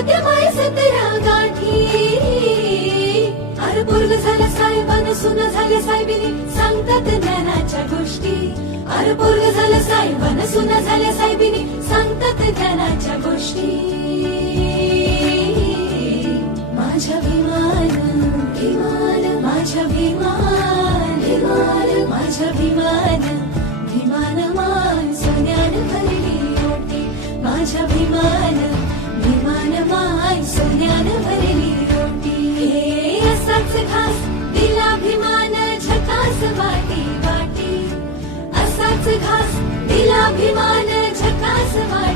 होत्या माय 17 गाठी. अरे पोरग झालं साहेबान, सुना झाल्या साहेबिनी, सांगतात ज्ञानाच्या गोष्टी. अरे पोरग झालं साहेबान, सुना झाल्या साहेबिनी, सांगतात ज्ञानाच्या गोष्टी. माझ्या भीमान, भीमान, माझ्या भीमान, भीमान, माझ्या भीमान, भीमान माय सोन्यान भरली ओटी. माझ्या भीमान, भीमान माय सोन्यान भरली ओटी. हे असाच घास दिला भीमान, झकास वाटी वाटी. असाच घास दिला भीमान, झकास वाटी.